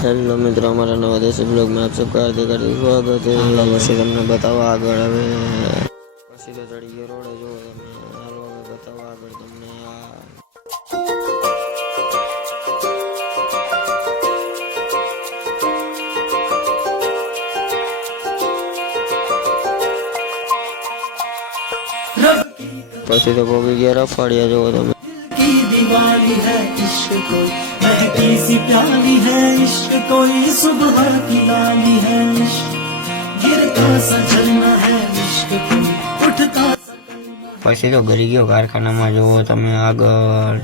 हेलो मित्रों, हमारा नवा देसी ब्लॉग में आप सबका हार्दिक हार्दिक स्वागत है। પછી તમને બતાવો આગળ હવે પછી તો ચડી ગયો રોડે જો તમે હાલો હવે બતાવો આગળ તમને પછી તો પોગી ગયા રફાડિયા જો તમે दिवाली है इश्क कोई महकी सी प्याली है इश्क कोई सुबह की लाली है इश्क गिरता सा झरना है इश्क कोई उठता सा પછી તો ઘરી ગયો કારખાનામાં જોવો તમે આગળ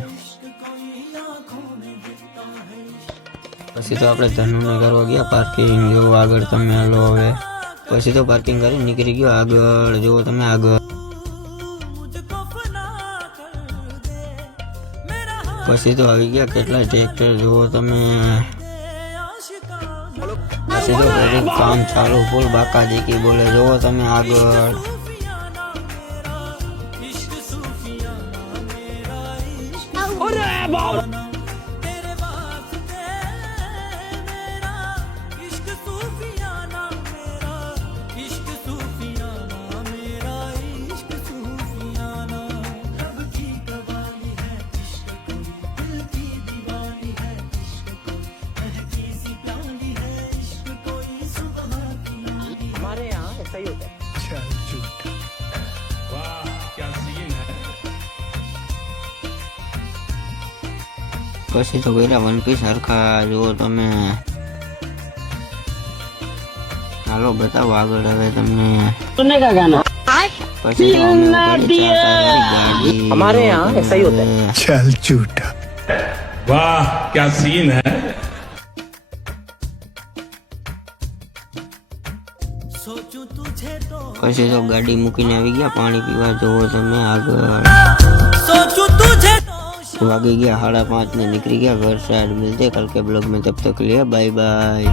પછી તો આપણે ધનુને કરવા ગયા પાર્કિંગ જોવો આગળ તમે હાલો હવે પછી તો પાર્કિંગ કરી નીકળી ગયો આગળ જોવો તમે આગળ પછી તો આવી ગયા કેટલા ટ્રેક્ટર જોવો તમે પછી તો બધું કામ ચાલુ ફૂલ બાકા જેકી બોલે જોવો તમે આગળ પછી તો પેલા વન પીસ હરખા જુઓ તમે હાલો બતાવો આગળ હવે તમને પછી તો हमारे यहाँ ऐसा ही होता है। चल झूठा। वाह क्या सीन है। પછી તો ગાડી મૂકીને આવી ગયા પાણી પીવા જોવો તમે આગળ वागी गया 5:30 ने निकल गया घर साइड। मिलते कल के ब्लॉग में, तब तक लिए बाय बाय।